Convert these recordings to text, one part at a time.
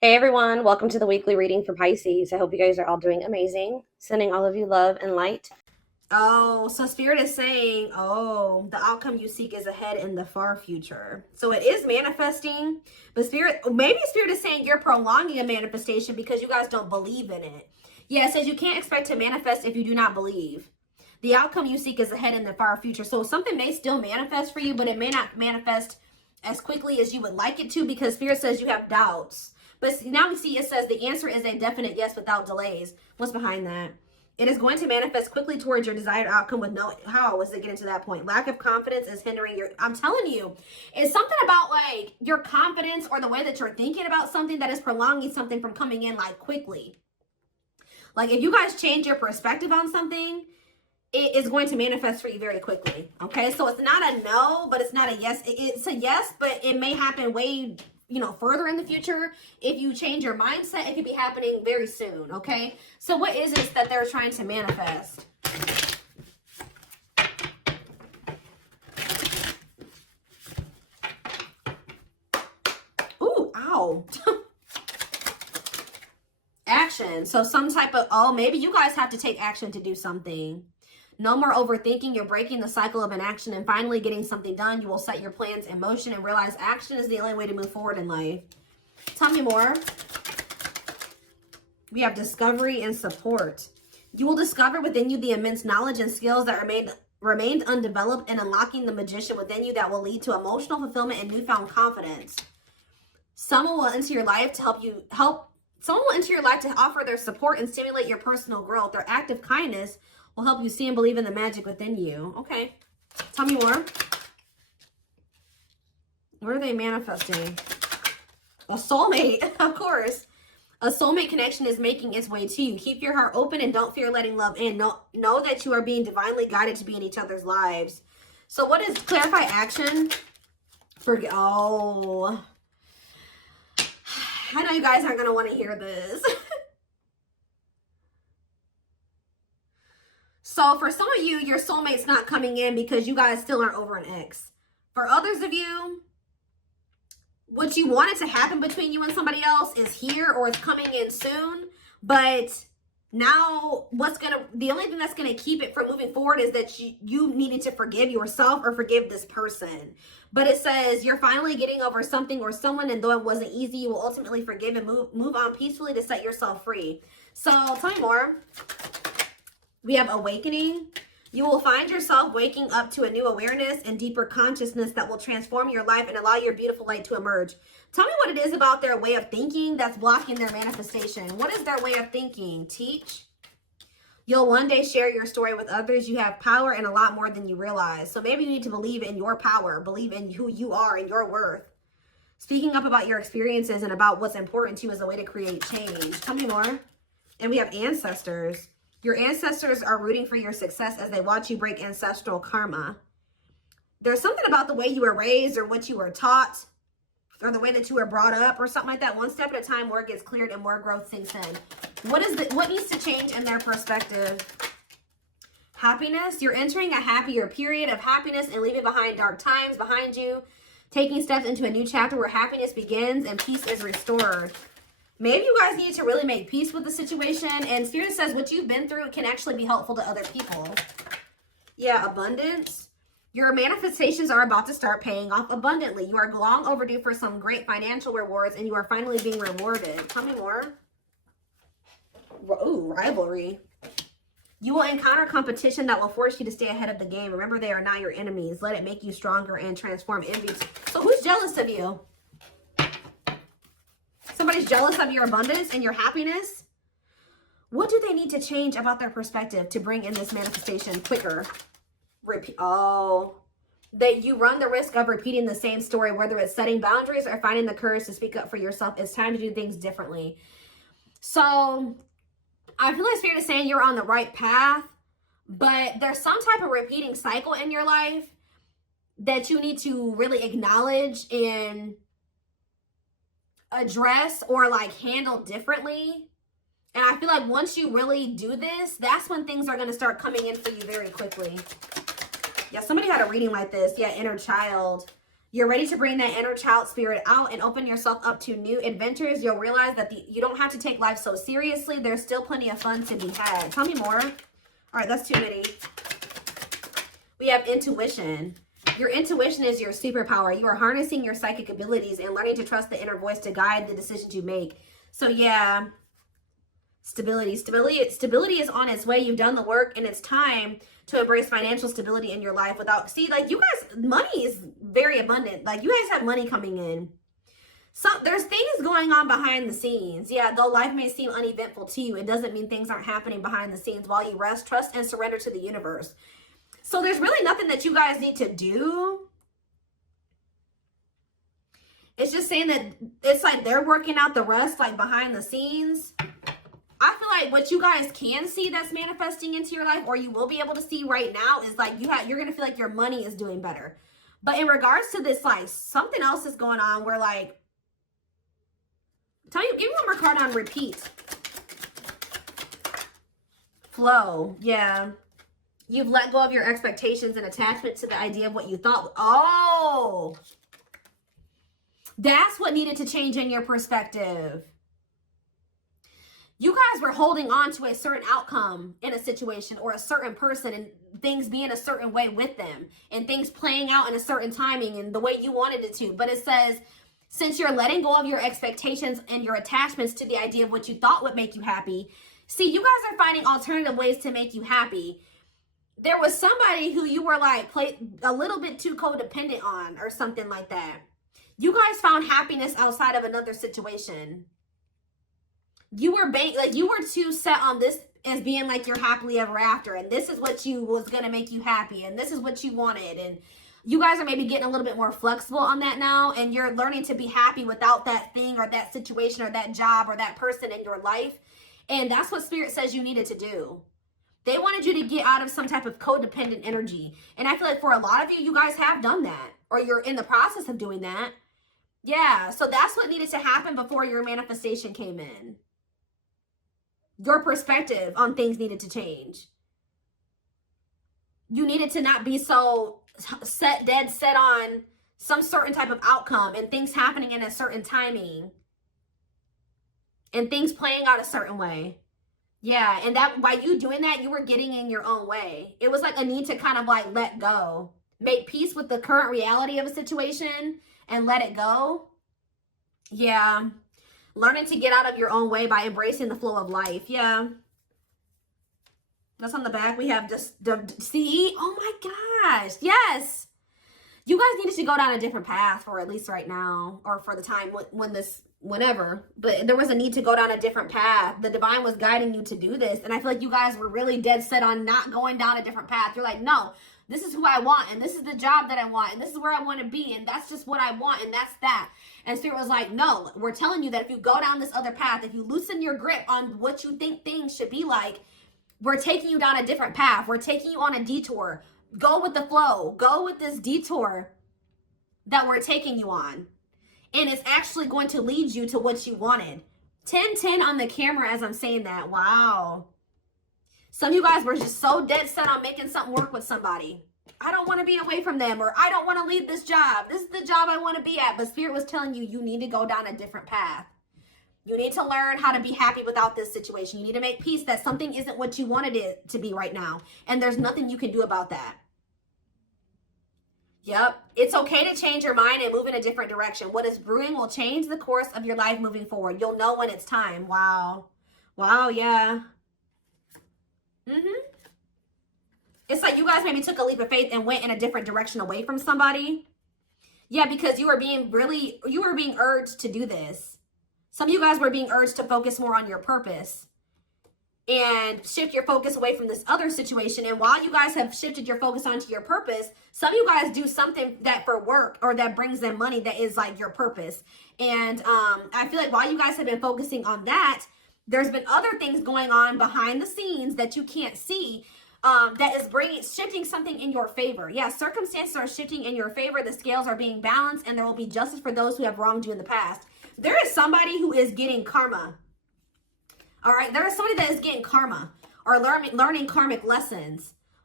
Hey everyone, welcome to the weekly reading for Pisces. I hope you guys are all doing amazing. Sending all of you love and light. Oh, so Spirit is saying, the outcome you seek is ahead in the far future. So it is manifesting, but maybe Spirit is saying you're prolonging a manifestation because you guys don't believe in it. Yeah, it says you can't expect to manifest if you do not believe. The outcome you seek is ahead in the far future. So something may still manifest for you, but it may not manifest as quickly as you would like it to because Spirit says you have doubts. But now we see it says the answer is a definite yes without delays. What's behind that? It is going to manifest quickly towards your desired outcome with no, how was it getting to that point? Lack of confidence is hindering your, I'm telling you, it's something about like your confidence or the way that you're thinking about something that is prolonging something from coming in like quickly. Like if you guys change your perspective on something, it is going to manifest for you very quickly. Okay, so it's not a no, but it's not a yes. It's a yes, but it may happen way, further in the future. If you change your mindset, it could be happening very soon. Okay, so what is it that they're trying to manifest? Ooh, ow. Action. So some type of, maybe you guys have to take action to do something. No more overthinking. You're breaking the cycle of inaction and finally getting something done. You will set your plans in motion and realize action is the only way to move forward in life. Tell me more. We have discovery and support. You will discover within you the immense knowledge and skills that remained undeveloped and unlocking the magician within you that will lead to emotional fulfillment and newfound confidence. Someone will enter your life to Someone will enter your life to offer their support and stimulate your personal growth. Their act of kindness will help you see and believe in the magic within you. Okay. Tell me more. What are they manifesting? A soulmate, of course. A soulmate connection is making its way to you. Keep your heart open and don't fear letting love in. Know that you are being divinely guided to be in each other's lives. So what is clarify action? I know you guys aren't going to want to hear this. So for some of you, your soulmate's not coming in because you guys still aren't over an ex. For others of you, what you wanted to happen between you and somebody else is here or it's coming in soon. But now the only thing that's going to keep it from moving forward is that you needed to forgive yourself or forgive this person. But it says you're finally getting over something or someone, and though it wasn't easy, you will ultimately forgive and move on peacefully to set yourself free. So tell me more. We have awakening. You will find yourself waking up to a new awareness and deeper consciousness that will transform your life and allow your beautiful light to emerge. Tell me what it is about their way of thinking that's blocking their manifestation. What is their way of thinking? Teach. You'll one day share your story with others. You have power and a lot more than you realize. So maybe you need to believe in your power, believe in who you are and your worth. Speaking up about your experiences and about what's important to you is a way to create change. Tell me more. And we have ancestors. Your ancestors are rooting for your success as they watch you break ancestral karma. There's something about the way you were raised or what you were taught or the way that you were brought up or something like that. One step at a time, more gets cleared and more growth sinks in. What needs to change in their perspective? Happiness. You're entering a happier period of happiness and leaving behind dark times behind you. Taking steps into a new chapter where happiness begins and peace is restored. Maybe you guys need to really make peace with the situation. And Spirit says what you've been through can actually be helpful to other people. Yeah, abundance. Your manifestations are about to start paying off abundantly. You are long overdue for some great financial rewards and you are finally being rewarded. Tell me more. Ooh, rivalry. You will encounter competition that will force you to stay ahead of the game. Remember, they are not your enemies. Let it make you stronger and transform envy. So who's jealous of you? Somebody's jealous of your abundance and your happiness. What do they need to change about their perspective to bring in this manifestation quicker? That you run the risk of repeating the same story, whether it's setting boundaries or finding the courage to speak up for yourself. It's time to do things differently. So I feel like Spirit is saying you're on the right path, but there's some type of repeating cycle in your life that you need to really acknowledge and address or like handle differently. And I feel like once you really do this, that's when things are going to start coming in for you very quickly. Yeah, somebody had a reading like this. Yeah, inner child. You're ready to bring that inner child spirit out and open yourself up to new adventures. You'll realize that you don't have to take life so seriously. There's still plenty of fun to be had. Tell me more. All right, that's too many. We have intuition. Your intuition is your superpower. You are harnessing your psychic abilities and learning to trust the inner voice to guide the decisions you make. So yeah, stability is on its way. You've done the work, and it's time to embrace financial stability in your life. Without, see, like, you guys, money is very abundant. Like, you guys have money coming in. So there's things going on behind the scenes. Yeah, though life may seem uneventful to you, it doesn't mean things aren't happening behind the scenes while you rest, trust, and surrender to the universe. So there's really nothing that you guys need to do. It's just saying that it's like they're working out the rest, like, behind the scenes. I feel like what you guys can see that's manifesting into your life, or you will be able to see right now, is like you're going to feel like your money is doing better. But in regards to this, like, something else is going on where, like, give me one more card on repeat. Flow. Yeah. You've let go of your expectations and attachment to the idea of what you thought. Oh, that's what needed to change in your perspective. You guys were holding on to a certain outcome in a situation or a certain person, and things being a certain way with them and things playing out in a certain timing and the way you wanted it to. But it says, since you're letting go of your expectations and your attachments to the idea of what you thought would make you happy, see, you guys are finding alternative ways to make you happy. There was somebody who you were like a little bit too codependent on or something like that. You guys found happiness outside of another situation. You were too set on this as being like your happily ever after, and this is what you was gonna make you happy, and this is what you wanted, and you guys are maybe getting a little bit more flexible on that now, and you're learning to be happy without that thing or that situation or that job or that person in your life. And that's what Spirit says you needed to do. They wanted you to get out of some type of codependent energy. And I feel like for a lot of you, you guys have done that, or you're in the process of doing that. Yeah, so that's what needed to happen before your manifestation came in. Your perspective on things needed to change. You needed to not be so dead set on some certain type of outcome and things happening in a certain timing and things playing out a certain way. Yeah, and that by you doing that, you were getting in your own way. It was like a need to kind of like let go. Make peace with the current reality of a situation and let it go. Yeah. Learning to get out of your own way by embracing the flow of life. Yeah. That's on the back. We have just, see? Oh my gosh. Yes. You guys needed to go down a different path for at least right now, or for the time whenever. But there was a need to go down a different path. The divine was guiding you to do this. And I feel like you guys were really dead set on not going down a different path. You're like, no, this is who I want, and this is the job that I want, and this is where I want to be, and that's just what I want, and that's that. And Spirit was like, no, we're telling you that if you go down this other path, if you loosen your grip on what you think things should be like, we're taking you down a different path. We're taking you on a detour. Go with the flow. Go with this detour that we're taking you on. And it's actually going to lead you to what you wanted. 10-10 on the camera as I'm saying that. Wow. Some of you guys were just so dead set on making something work with somebody. I don't want to be away from them, or I don't want to leave this job. This is the job I want to be at. But Spirit was telling you, you need to go down a different path. You need to learn how to be happy without this situation. You need to make peace that something isn't what you wanted it to be right now. And there's nothing you can do about that. Yep. It's okay to change your mind and move in a different direction. What is brewing will change the course of your life moving forward. You'll know when it's time. Wow. Wow, yeah. It's like you guys maybe took a leap of faith and went in a different direction away from somebody. Yeah, because you were being urged to do this. Some of you guys were being urged to focus more on your purpose and shift your focus away from this other situation. And while you guys have shifted your focus onto your purpose, some of you guys do something that for work or that brings them money that is like your purpose. And I feel like while you guys have been focusing on that, there's been other things going on behind the scenes that you can't see that is shifting something in your favor. Yeah, circumstances are shifting in your favor. The scales are being balanced, and there will be justice for those who have wronged you in the past. There is somebody who is getting karma. All right, there is somebody that is getting karma or learning karmic lessons.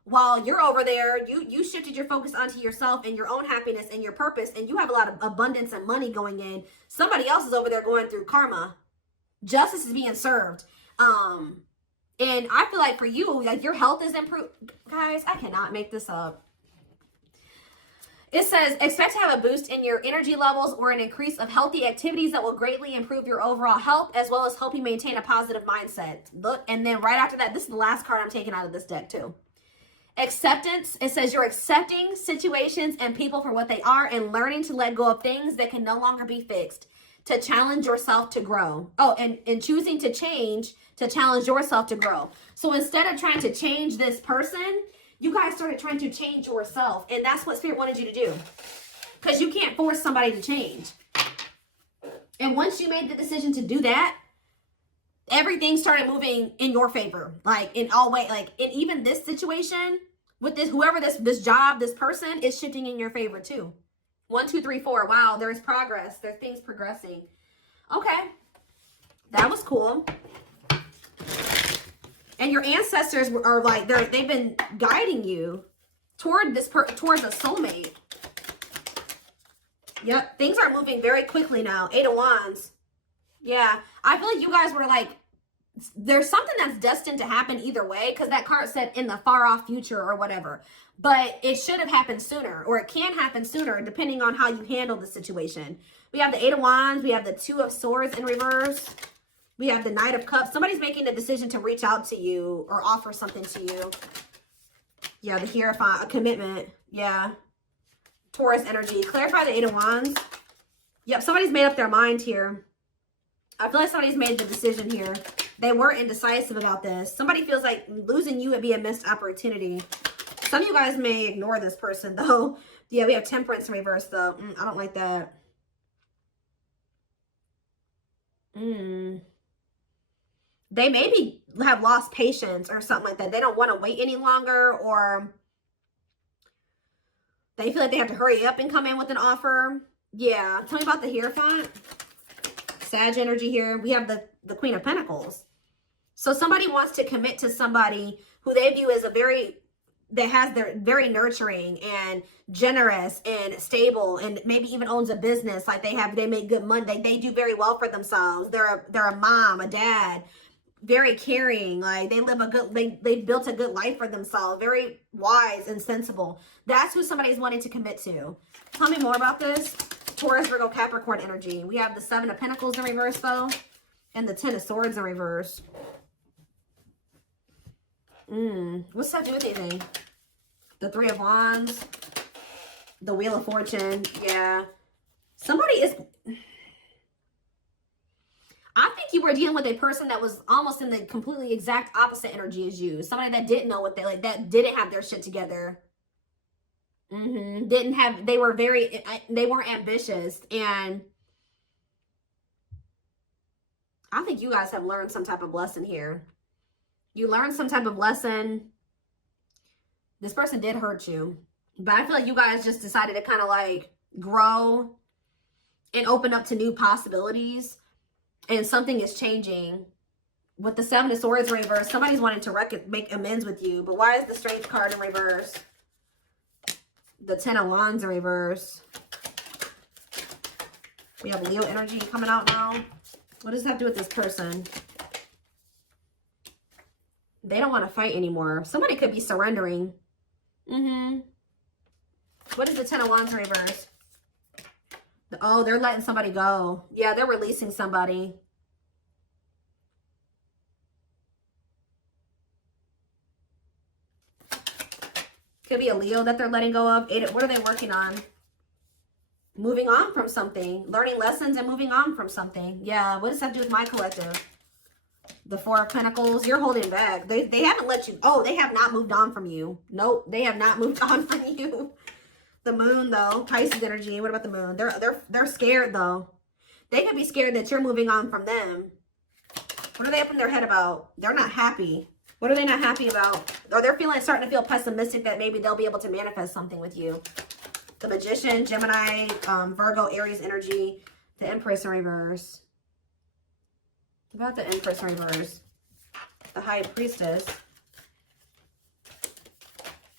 while you're over there, you shifted your focus onto yourself and your own happiness and your purpose, and you have a lot of abundance and money going in. Somebody else is over there going through karma. Justice is being served. And I feel like for you, like your health is improved. Guys, I cannot make this up. It says, expect to have a boost in your energy levels or an increase of healthy activities that will greatly improve your overall health, as well as help you maintain a positive mindset. Look, and then right after that, this is the last card I'm taking out of this deck too. Acceptance. It says you're accepting situations and people for what they are and learning to let go of things that can no longer be fixed, to challenge yourself to grow. Oh, and choosing to change, to challenge yourself to grow. So instead of trying to change this person, you guys started trying to change yourself. And that's what Spirit wanted you to do. Because you can't force somebody to change. And once you made the decision to do that, everything started moving in your favor. Like in all way, like in even this situation with this, whoever this job, this person is shifting in your favor too. 1, 2, 3, 4. Wow, there's progress. There's things progressing. Okay. That was cool. And your ancestors are like, they've been guiding you toward towards a soulmate. Yep. Things are moving very quickly now. 8 of Wands. Yeah. I feel like you guys were like, there's something that's destined to happen either way, because that card said in the far off future or whatever. But it should have happened sooner, or it can happen sooner, depending on how you handle the situation. We have the 8 of Wands. We have the 2 of Swords in reverse. We have the Knight of Cups. Somebody's making the decision to reach out to you or offer something to you. Yeah, the Hierophant, a commitment. Yeah. Taurus energy. Clarify the 8 of Wands. Yep, somebody's made up their mind here. I feel like somebody's made the decision here. They were indecisive about this. Somebody feels like losing you would be a missed opportunity. Some of you guys may ignore this person, though. Yeah, we have Temperance in reverse, though. I don't like that. They maybe have lost patience or something like that. They don't want to wait any longer, or they feel like they have to hurry up and come in with an offer. Yeah. Tell me about the Hierophant. Sag energy here. We have the Queen of Pentacles. So somebody wants to commit to somebody who they view as they're very nurturing and generous and stable, and maybe even owns a business. Like they make good money. They do very well for themselves. They're a mom, a dad, very caring. Like they built a good life for themselves. Very wise and sensible. That's who somebody's wanting to commit to. Tell me more about this. Taurus, Virgo, Capricorn energy. We have the 7 of Pentacles in reverse, though, and the 10 of Swords in reverse. What's that do with anything? The 3 of Wands, the Wheel of Fortune. Yeah. Somebody is... I think you were dealing with a person that was almost in the completely exact opposite energy as you. Somebody that didn't know what that didn't have their shit together. They weren't ambitious, and I think you guys have learned some type of lesson here. You learned some type of lesson. This person did hurt you, but I feel like you guys just decided to kind of like grow and open up to new possibilities, and something is changing. With the 7 of Swords in reverse, somebody's wanting to make amends with you, but why is the Strength card in reverse? The 10 of Wands in reverse. We have Leo energy coming out now. What does that have to do with this person? They don't want to fight anymore. Somebody could be surrendering. What is the 10 of Wands in reverse? Oh, they're letting somebody go. Yeah, they're releasing somebody. Could be a Leo that they're letting go of. What are they working on? Moving on from something. Learning lessons and moving on from something. Yeah, what does that do with my collective? The 4 of Pentacles. You're holding back. They haven't let you... Oh, they have not moved on from you. Nope, they have not moved on from you. The Moon, though. Pisces energy. What about the Moon? They're scared, though. They could be scared that you're moving on from them. What are they up in their head about? They're not happy. What are they not happy about? Or they're starting to feel pessimistic that maybe they'll be able to manifest something with you. The Magician, Gemini, Virgo, Aries energy, the Empress in reverse. What about the Empress in reverse? The High Priestess.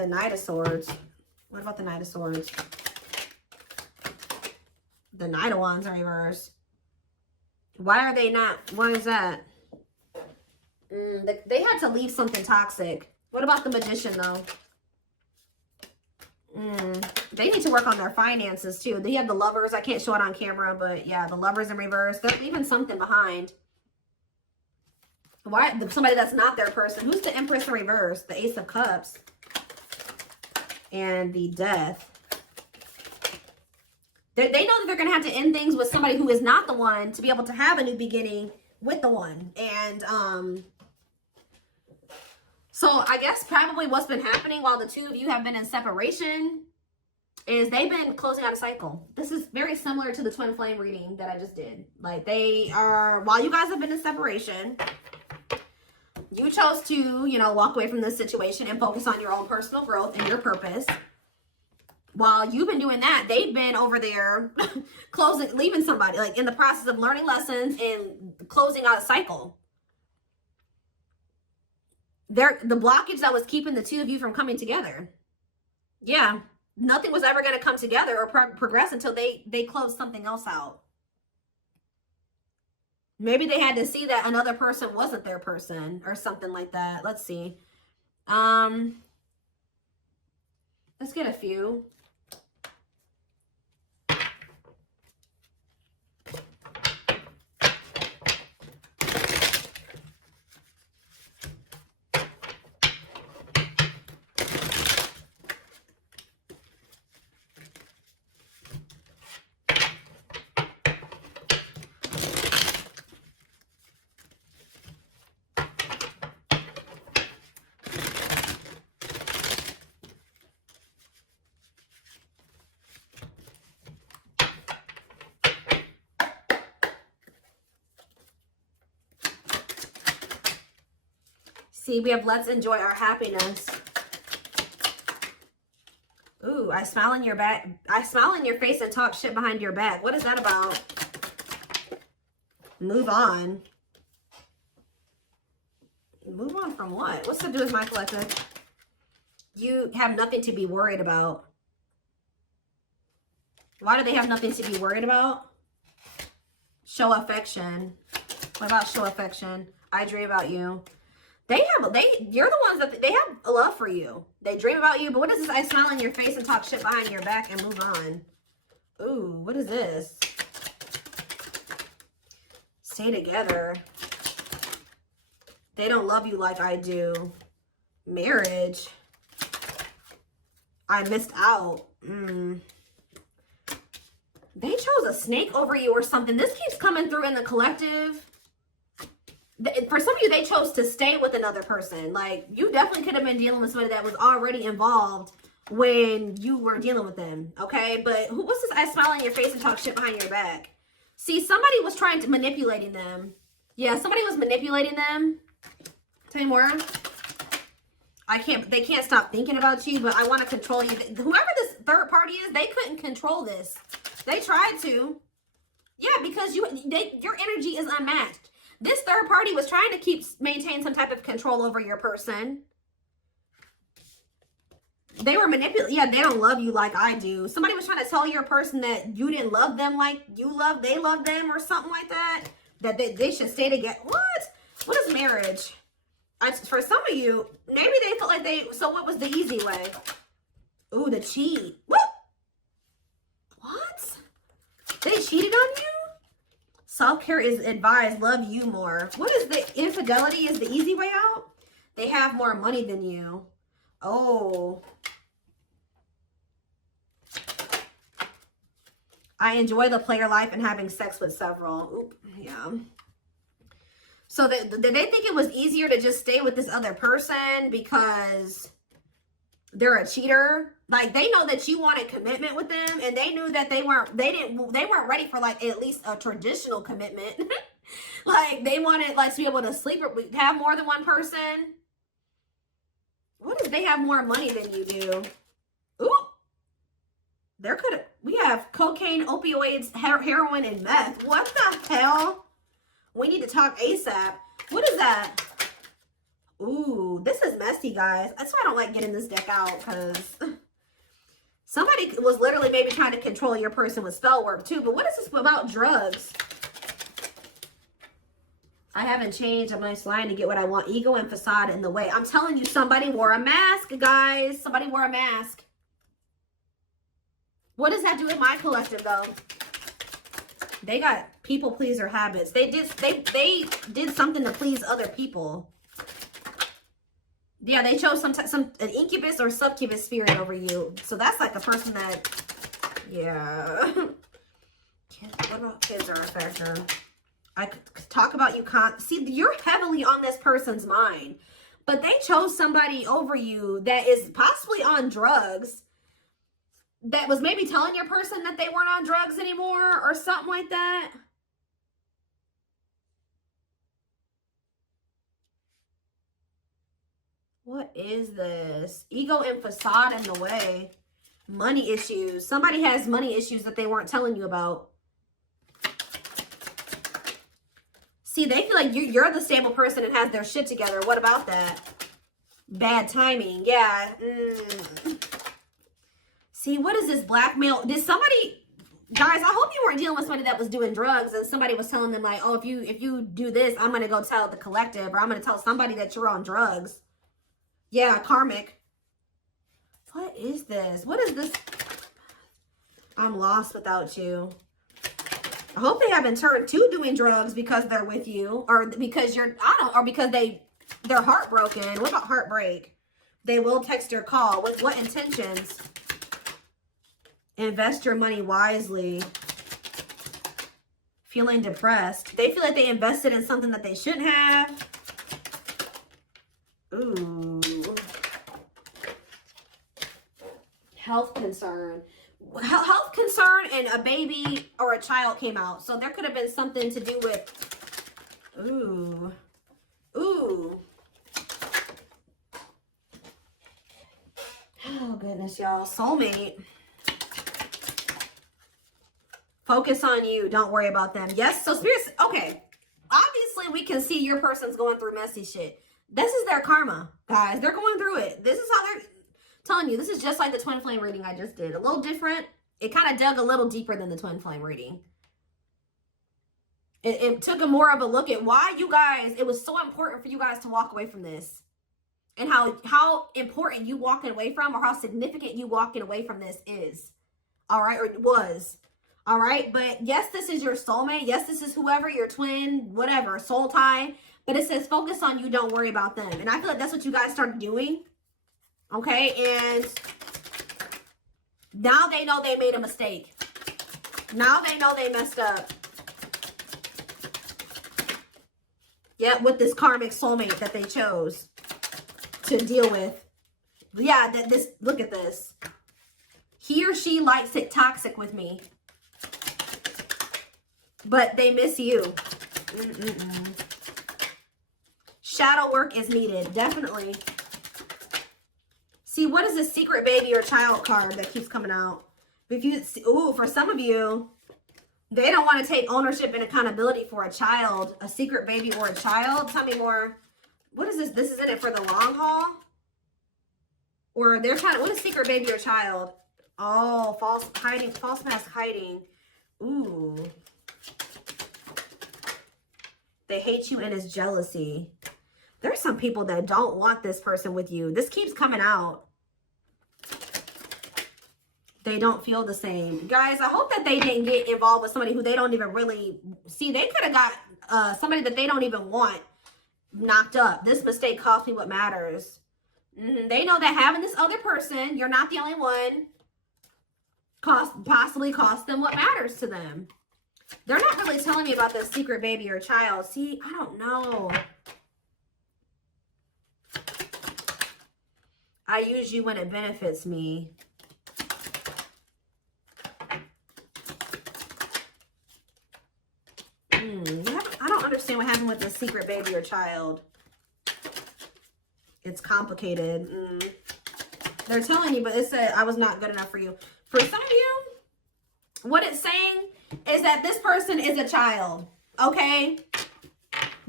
The Knight of Swords. What about the Knight of Swords? The Knight of Wands in reverse. Why are they not? What is that? They had to leave something toxic. What about the Magician, though? They need to work on their finances, too. They have the Lovers. I can't show it on camera, but yeah, the Lovers in reverse. They're leaving something behind. Why? Somebody that's not their person. Who's the Empress in reverse? The Ace of Cups. And the Death. They know that they're going to have to end things with somebody who is not the one to be able to have a new beginning with the one. And, so I guess probably what's been happening while the two of you have been in separation is they've been closing out a cycle. This is very similar to the twin flame reading that I just did. Like they are, while you guys have been in separation, you chose to, you know, walk away from this situation and focus on your own personal growth and your purpose. While you've been doing that, they've been over there leaving somebody, like in the process of learning lessons and closing out a cycle. The blockage that was keeping the two of you from coming together. Yeah, nothing was ever going to come together or progress until they closed something else out. Maybe they had to see that another person wasn't their person or something like that. Let's see. Let's get a few. See, we have let's enjoy our happiness. Ooh, I smile in your back. I smile in your face and talk shit behind your back. What is that about? Move on. Move on from what? What's to do with my collective? You have nothing to be worried about. Why do they have nothing to be worried about? Show affection. What about show affection? I dream about you. You're the ones that they have a love for you. They dream about you, but what is this? I smile in your face and talk shit behind your back and move on. Ooh, what is this? Stay together. They don't love you like I do. Marriage. I missed out. They chose a snake over you or something. This keeps coming through in the collective. For some of you, they chose to stay with another person. Like, you definitely could have been dealing with somebody that was already involved when you were dealing with them, okay? But what's this? I smile in your face and talk shit behind your back. See, somebody was trying to manipulating them. Yeah, somebody was manipulating them. Tell me more. They can't stop thinking about you, but I want to control you. Whoever this third party is, they couldn't control this. They tried to. Yeah, because your energy is unmatched. This third party was trying to maintain some type of control over your person. They were manipulating. Yeah, they don't love you like I do. Somebody was trying to tell your person that you didn't love them like they love them or something like that. That they should stay together. What? What is marriage? For some of you, maybe they felt like so what was the easy way? Ooh, the cheat. What? They cheated on you? Self-care is advised. Love you more. What is the infidelity is the easy way out? They have more money than you. Oh. I enjoy the player life and having sex with several. Oop, yeah. So did they think it was easier to just stay with this other person because they're a cheater? Like, they know that you wanted commitment with them, and they knew that they weren't ready for, like, at least a traditional commitment. Like, they wanted, like, to be able to sleep or have more than one person. What if they have more money than you do? Ooh. We have cocaine, opioids, heroin, and meth. What the hell? We need to talk ASAP. What is that? Ooh, this is messy, guys. That's why I don't like getting this deck out, because somebody was literally maybe trying to control your person with spell work too. But what is this about drugs? I haven't changed. I'm nice lying to get what I want. Ego and facade in the way. I'm telling you, somebody wore a mask, guys. Somebody wore a mask. What does that do with my collective, though? They got people pleaser habits. They did something to please other people. Yeah, they chose an incubus or succubus spirit over you. So that's like a person that, yeah. What about kids are a factor? I could talk about you. See, you're heavily on this person's mind, but they chose somebody over you that is possibly on drugs, that was maybe telling your person that they weren't on drugs anymore or something like that. What is this? Ego and facade in the way. Money issues. Somebody has money issues that they weren't telling you about. See, they feel like you're the stable person and has their shit together. What about that? Bad timing. Yeah. See, what is this blackmail? Did somebody, guys, I hope you weren't dealing with somebody that was doing drugs and somebody was telling them like, oh, if you do this, I'm going to go tell the collective, or I'm going to tell somebody that you're on drugs. Yeah, karmic. What is this? What is this? I'm lost without you. I hope they haven't turned to doing drugs because they're with you, or because or because they're heartbroken. What about heartbreak? They will text or call. With what intentions? Invest your money wisely. Feeling depressed. They feel like they invested in something that they shouldn't have. Ooh. Health concern. Health concern and a baby or a child came out. So there could have been something to do with, ooh. Oh, goodness, y'all. Soulmate. Focus on you. Don't worry about them. Yes, so spirits, okay. Obviously, we can see your person's going through messy shit. This is their karma, guys. They're going through it. This is how they're telling you. This is just like the twin flame reading I just did. A little different. It kind of dug a little deeper than the twin flame reading. It took a more of a look at why you guys, it was so important for you guys to walk away from this. And how important you walking away from, or how significant you walking away from this is. All right, or it was. All right, but yes, this is your soulmate. Yes, this is whoever, your twin, whatever, soul tie. But it says focus on you, don't worry about them. And I feel like that's what you guys started doing. Okay, and now they know they made a mistake. Now they know they messed up. Yeah, with this karmic soulmate that they chose to deal with. Yeah, look at this. He or she likes it toxic with me. But they miss you. Shadow work is needed, definitely. See, what is this secret baby or child card that keeps coming out? If you, ooh, for some of you, they don't want to take ownership and accountability for a child, a secret baby or a child. Tell me more. What is this? This is in it for the long haul? Or they're trying to, what is secret baby or child? Oh, false mask hiding. Ooh. They hate you and it's jealousy. There's some people that don't want this person with you. This keeps coming out. They don't feel the same. Guys, I hope that they didn't get involved with somebody who they don't even really see. They could have got somebody that they don't even want knocked up. This mistake cost me what matters. They know that having this other person, you're not the only one, possibly cost them what matters to them. They're not really telling me about this secret baby or child. See, I don't know. I use you when it benefits me. I don't understand what happened with the secret baby or child. It's complicated. They're telling you, but it said I was not good enough for you. For some of you, what it's saying is that this person is a child, okay?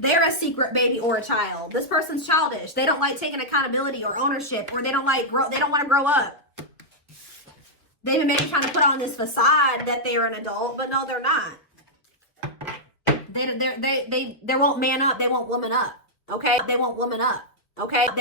They're a secret baby or a child. This person's childish. They don't like taking accountability or ownership, or they don't want to grow up. They've been maybe trying to put on this facade that they're an adult, but no, they're not. They won't man up. They won't woman up. Okay? They won't woman up. Okay?